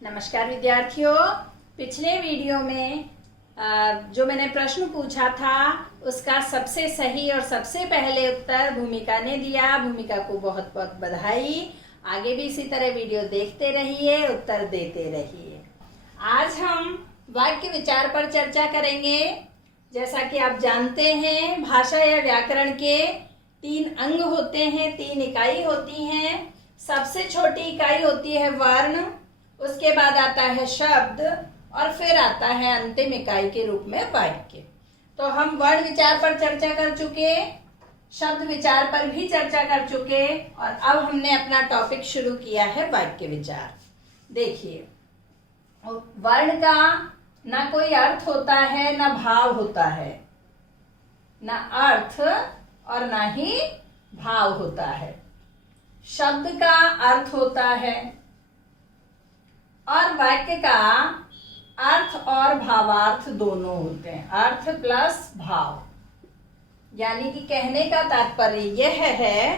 नमस्कार विद्यार्थियों। पिछले वीडियो में जो मैंने प्रश्न पूछा था उसका सबसे सही और सबसे पहले उत्तर भूमिका ने दिया। भूमिका को बहुत बहुत बधाई। आगे भी इसी तरह वीडियो देखते रहिए, उत्तर देते रहिए। आज हम वाक्य विचार पर चर्चा करेंगे। जैसा कि आप जानते हैं, भाषा या व्याकरण के 3 अंग होते हैं, 3 इकाई होती हैं। सबसे छोटी इकाई होती है वर्ण, उसके बाद आता है शब्द और फिर आता है अंतिम इकाई के रूप में वाक्य। तो हम वर्ण विचार पर चर्चा कर चुके, शब्द विचार पर भी चर्चा कर चुके और अब हमने अपना टॉपिक शुरू किया है वाक्य विचार। देखिए, वर्ण का ना कोई अर्थ होता है, ना भाव होता है, ना अर्थ और ना ही भाव होता है। शब्द का अर्थ होता है और वाक्य का अर्थ और भावार्थ दोनों होते हैं, अर्थ प्लस भाव। यानी कि कहने का तात्पर्य यह है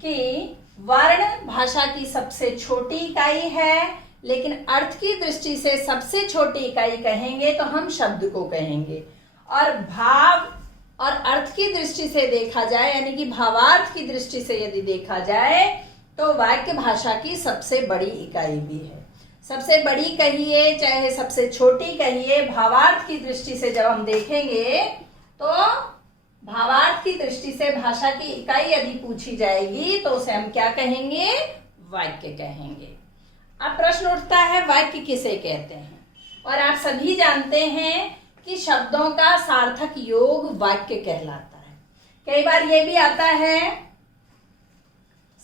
कि वर्ण भाषा की सबसे छोटी इकाई है, लेकिन अर्थ की दृष्टि से सबसे छोटी इकाई कहेंगे तो हम शब्द को कहेंगे। और भाव और अर्थ की दृष्टि से देखा जाए, यानी कि भावार्थ की दृष्टि से यदि देखा जाए तो वाक्य भाषा की सबसे बड़ी इकाई भी है। सबसे बड़ी कहिए चाहे सबसे छोटी कहिए, भावार्थ की दृष्टि से जब हम देखेंगे तो भावार्थ की दृष्टि से भाषा की इकाई यदि पूछी जाएगी तो उसे हम क्या कहेंगे? वाक्य कहेंगे। अब प्रश्न उठता है, वाक्य किसे कहते हैं? और आप सभी जानते हैं कि शब्दों का सार्थक योग वाक्य कहलाता है। कई बार ये भी आता है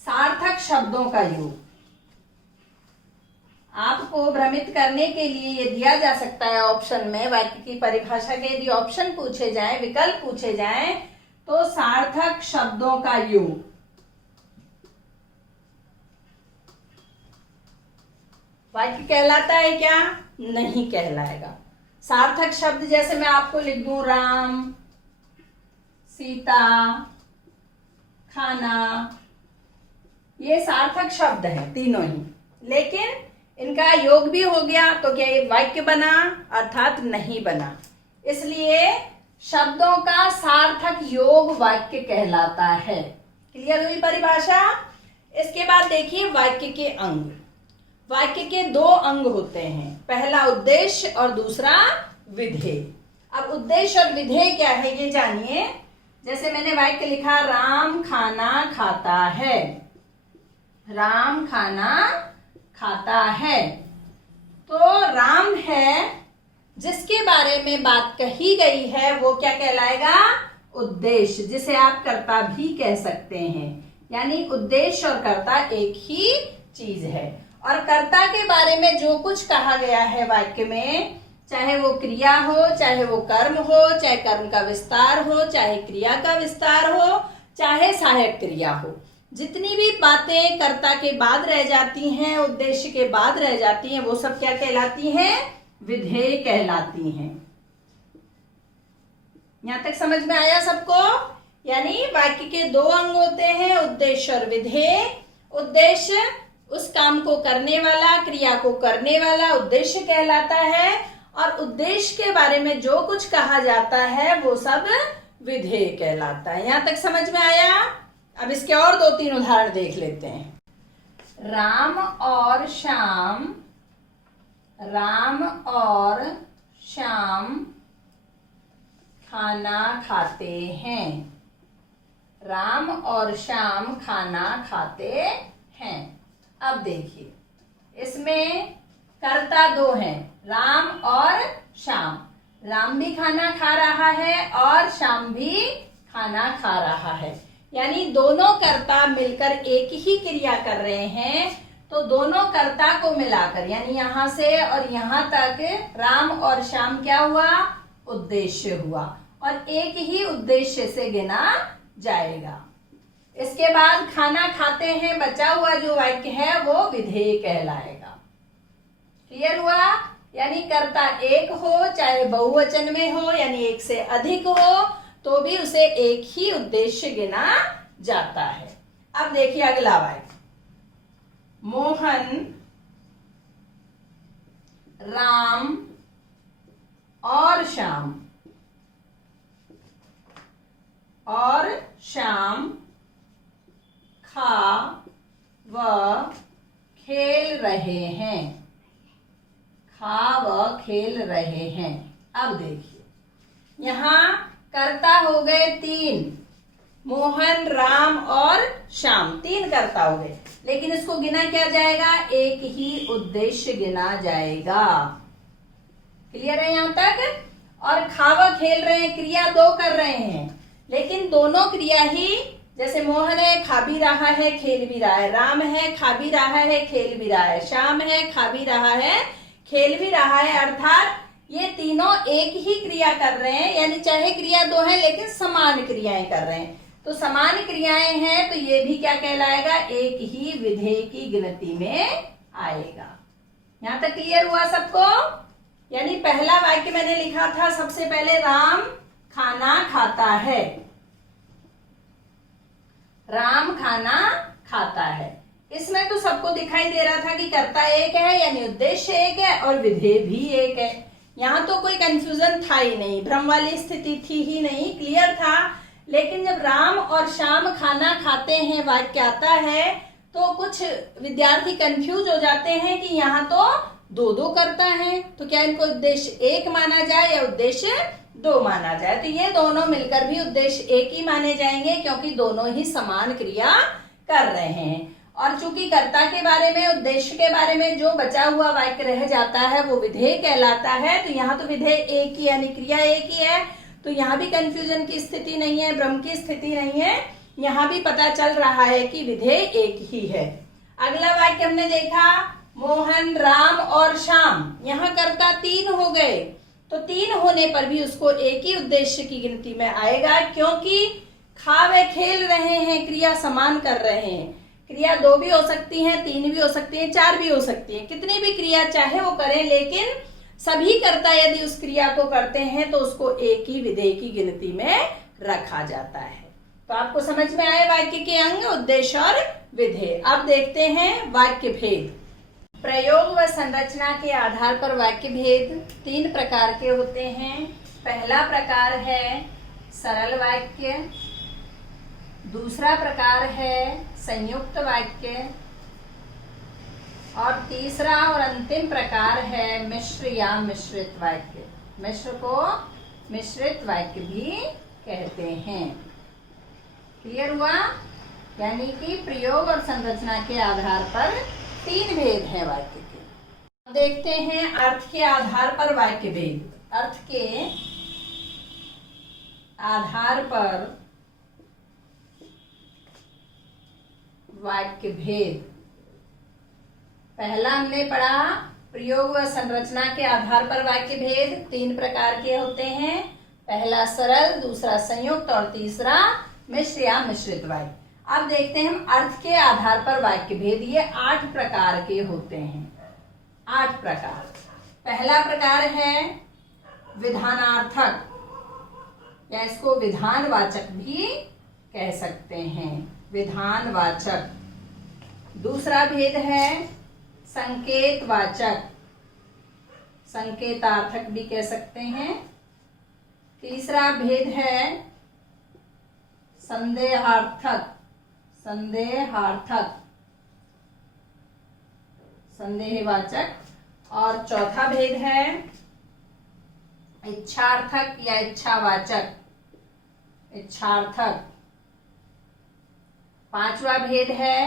सार्थक शब्दों का योग। आपको भ्रमित करने के लिए ये दिया जा सकता है ऑप्शन में, वाक्य की परिभाषा के यदि ऑप्शन पूछे जाएं, विकल्प पूछे जाएं तो सार्थक शब्दों का योग। वाक्य कहलाता है क्या? नहीं कहलाएगा। सार्थक शब्द जैसे मैं आपको लिख दूं, राम, सीता, खाना, ये सार्थक शब्द हैं तीनों ही, लेकिन इनका योग भी हो गया तो क्या ये वाक्य बना? अर्थात नहीं बना। इसलिए शब्दों का सार्थक योग वाक्य कहलाता है। क्लियर हुई परिभाषा? इसके बाद देखिए वाक्य के अंग। वाक्य के 2 अंग होते हैं, पहला उद्देश्य और दूसरा विधेय। अब उद्देश्य और विधेय क्या है ये जानिए। जैसे मैंने वाक्य लिखा, राम खाना खाता है। राम खाना खाता है, तो राम है जिसके बारे में बात कही गई है वो क्या कहलाएगा? उद्देश्य, जिसे आप कर्ता भी कह सकते हैं। यानी उद्देश्य और कर्ता एक ही चीज है। और कर्ता के बारे में जो कुछ कहा गया है वाक्य में, चाहे वो क्रिया हो, चाहे वो कर्म हो, चाहे कर्म का विस्तार हो, चाहे क्रिया का विस्तार हो, चाहे सहायक क्रिया हो, जितनी भी बातें कर्ता के बाद रह जाती हैं, उद्देश्य के बाद रह जाती हैं, वो सब क्या कहलाती हैं? विधेय कहलाती हैं। यहां तक समझ में आया सबको? यानी वाक्य के 2 अंग होते हैं, उद्देश्य और विधेय। उद्देश्य उस काम को करने वाला, क्रिया को करने वाला उद्देश्य कहलाता है, और उद्देश्य के बारे में जो कुछ कहा जाता है वो सब विधेय कहलाता है। यहां तक समझ में आया? अब इसके और 2-3 उदाहरण देख लेते हैं। राम और श्याम, राम और श्याम खाना खाते हैं। राम और श्याम खाना खाते हैं। अब देखिए, इसमें कर्ता 2 हैं, राम और श्याम। राम भी खाना खा रहा है और श्याम भी खाना खा रहा है। यानी दोनों कर्ता मिलकर एक ही क्रिया कर रहे हैं, तो दोनों कर्ता को मिलाकर, यानी यहां से और यहां तक राम और श्याम क्या हुआ? उद्देश्य हुआ, और एक ही उद्देश्य से गिना जाएगा। इसके बाद खाना खाते हैं, बचा हुआ जो वाक्य है वो विधेय कहलाएगा। क्लियर हुआ? यानी कर्ता एक हो, चाहे बहुवचन में हो, यानी एक से अधिक हो, तो भी उसे एक ही उद्देश्य गिना जाता है। अब देखिए अगला वाक्य, मोहन राम और श्याम, खा व खेल रहे हैं, खा व खेल रहे हैं। अब देखिए यहाँ कर्ता हो गए 3, मोहन, राम और श्याम, 3 कर्ता हो गए, लेकिन इसको गिना क्या जाएगा, एक ही उद्देश्य गिना जाएगा। क्लियर है यहाँ तक। और खावा खेल रहे हैं, क्रिया 2 कर रहे हैं, लेकिन दोनों क्रिया ही, जैसे मोहन है खा भी रहा है खेल भी रहा है, राम है खा भी रहा है खेल भी रहा है, श्याम है खा भी रहा है खेल भी रहा है, अर्थात ये तीनों एक ही क्रिया कर रहे हैं, यानी चाहे क्रिया 2 है लेकिन समान क्रियाएं कर रहे हैं। तो समान क्रियाएं हैं तो ये भी क्या कहलाएगा, एक ही विधेय की गिनती में आएगा। यहां तक क्लियर हुआ सबको। यानी पहला वाक्य मैंने लिखा था सबसे पहले, राम खाना खाता है, राम खाना खाता है। इसमें तो सबको दिखाई दे रहा था कि कर्ता एक है यानी उद्देश्य एक है और विधेय भी एक है। यहाँ तो कोई कंफ्यूजन था ही नहीं, भ्रम वाली स्थिति थी ही नहीं, क्लियर था। लेकिन जब राम और श्याम खाना खाते हैं वाक्य आता है तो कुछ विद्यार्थी कंफ्यूज हो जाते हैं कि यहाँ तो 2 करता है, तो क्या इनको उद्देश्य एक माना जाए या उद्देश्य 2 माना जाए। तो ये दोनों मिलकर भी उद्देश्य एक ही माने जाएंगे, क्योंकि दोनों ही समान क्रिया कर रहे हैं। और चूंकि कर्ता के बारे में, उद्देश्य के बारे में जो बचा हुआ वाक्य रह जाता है वो विधेय कहलाता है। तो यहाँ तो विधेय एक ही यानी क्रिया एक ही है, तो यहाँ भी कंफ्यूजन की स्थिति नहीं है, भ्रम की स्थिति नहीं है, यहाँ भी पता चल रहा है कि विधेय एक ही है। अगला वाक्य हमने देखा, मोहन, राम और श्याम, यहाँ कर्ता 3 हो गए, तो 3 होने पर भी उसको एक ही उद्देश्य की गिनती में आएगा, क्योंकि खा व खेल रहे हैं, क्रिया समान कर रहे हैं। क्रिया 2 भी हो सकती है, 3 भी हो सकती है, 4 भी हो सकती है, कितनी भी क्रिया चाहे वो करें, लेकिन सभी कर्ता यदि उस क्रिया को करते हैं तो उसको एक ही विधेय की गिनती में रखा जाता है। तो आपको समझ में आए वाक्य के अंग, उद्देश्य और विधेय। अब देखते हैं वाक्य भेद। प्रयोग व संरचना के आधार पर वाक्य भेद 3 प्रकार के होते हैं। पहला प्रकार है सरल वाक्य, दूसरा प्रकार है संयुक्त वाक्य, और तीसरा और अंतिम प्रकार है मिश्र या मिश्रित वाक्य। मिश्र को मिश्रित वाक्य भी कहते हैं। क्लियर हुआ। यानी कि प्रयोग और संरचना के आधार पर 3 भेद है वाक्य के। अब देखते हैं अर्थ के आधार पर वाक्य भेद। अर्थ के आधार पर वाक्य भेद। पहला हमने पढ़ा प्रयोग व संरचना के आधार पर वाक्य भेद 3 प्रकार के होते हैं। पहला सरल, दूसरा संयुक्त और तीसरा मिश्र या मिश्रित वाक्य। अब देखते हैं हम अर्थ के आधार पर वाक्य भेद। ये 8 प्रकार के होते हैं। 8 प्रकार। पहला प्रकार है विधानार्थक, या इसको विधानवाचक भी कह सकते हैं, विधानवाचक। दूसरा भेद है संकेतवाचक, संकेतार्थक भी कह सकते हैं। तीसरा भेद है संदेहार्थक, संदेहार्थक, संदेहवाचक। और चौथा भेद है इच्छार्थक या इच्छावाचक, इच्छार्थक। पांचवा भेद है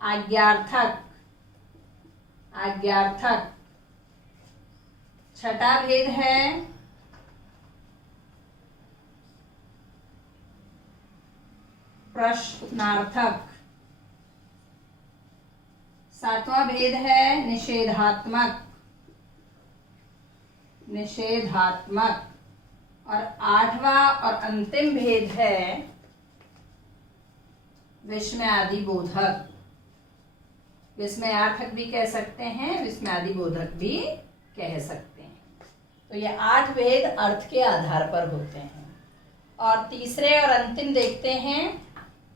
आज्ञार्थक, आज्ञार्थक। छठा भेद है प्रश्नार्थक। सातवां भेद है निषेधात्मक, निषेधात्मक। और 8वां और अंतिम भेद है विस्मयादि बोधक। विस्मयार्थक भी कह सकते हैं, विस्मयादि बोधक भी कह सकते हैं। तो ये 8 भेद अर्थ के आधार पर होते हैं। और तीसरे और अंतिम देखते हैं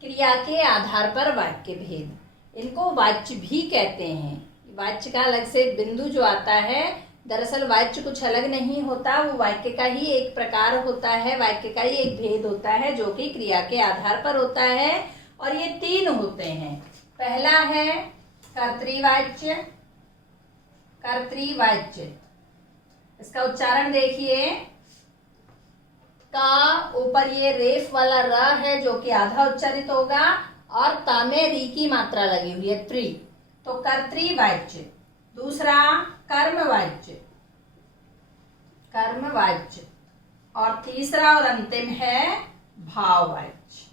क्रिया के आधार पर वाक्य भेद। इनको वाच्य भी कहते हैं। वाच्य का अलग से बिंदु जो आता है दरअसल वाच्य कुछ अलग नहीं होता, वो वाक्य का ही एक प्रकार होता है, वाक्य का ही एक भेद होता है जो कि क्रिया के आधार पर होता है। और ये 3 होते हैं। पहला है कर्तृवाच्य। कर्तृवाच्य, इसका उच्चारण देखिए, का ऊपर ये रेफ वाला र है जो कि आधा उच्चारित होगा, और ता में री की मात्रा लगी हुई है, त्रि, तो कर्तृवाच्य। दूसरा कर्मवाच्य, कर्मवाच्य, और तीसरा और अंतिम है भाववाच्य।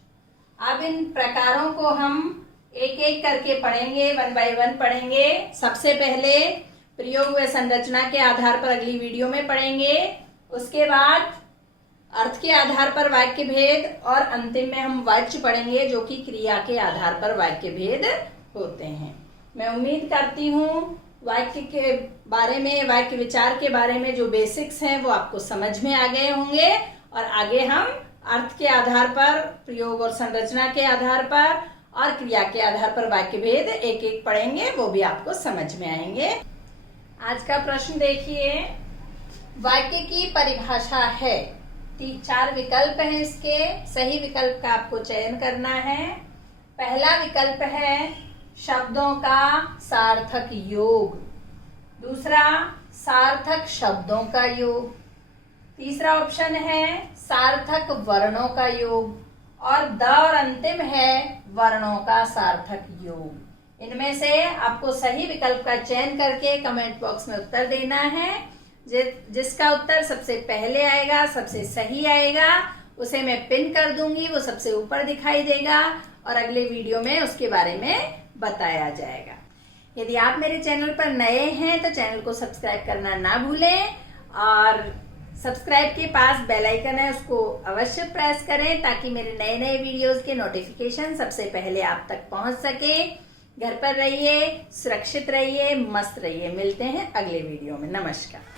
अब इन प्रकारों को हम एक एक करके पढ़ेंगे, 1 बाय 1 पढ़ेंगे। सबसे पहले प्रयोग व संरचना के आधार पर अगली वीडियो में पढ़ेंगे, उसके बाद अर्थ के आधार पर वाक्य भेद, और अंतिम में हम वाच्य पढ़ेंगे जो कि क्रिया के आधार पर वाक्य भेद होते हैं। मैं उम्मीद करती हूँ वाक्य के बारे में, वाक्य विचार के बारे में जो बेसिक्स हैं वो आपको समझ में आ गए होंगे, और आगे हम अर्थ के आधार पर, प्रयोग और संरचना के आधार पर और क्रिया के आधार पर वाक्य भेद एक एक पढ़ेंगे, वो भी आपको समझ में आएंगे। आज का प्रश्न देखिए, वाक्य की परिभाषा है, 4 विकल्प हैं इसके, सही विकल्प का आपको चयन करना है। पहला विकल्प है शब्दों का सार्थक योग, दूसरा सार्थक शब्दों का योग, तीसरा ऑप्शन है सार्थक वर्णों का योग, और और अंतिम है वर्णों का सार्थक योग। इनमें से आपको सही विकल्प का चयन करके कमेंट बॉक्स में उत्तर देना है। जिसका उत्तर सबसे पहले आएगा, सबसे सही आएगा, उसे मैं पिन कर दूंगी, वो सबसे ऊपर दिखाई देगा, और अगले वीडियो में उसके बारे में बताया जाएगा। यदि आप मेरे चैनल पर नए हैं तो चैनल को सब्सक्राइब करना ना भूलें, और सब्सक्राइब के पास बेल आइकन है, उसको अवश्य प्रेस करें ताकि मेरे नए नए वीडियोस के नोटिफिकेशन सबसे पहले आप तक पहुंच सके। घर पर रहिए, सुरक्षित रहिए, मस्त रहिए। मिलते हैं अगले वीडियो में। नमस्कार।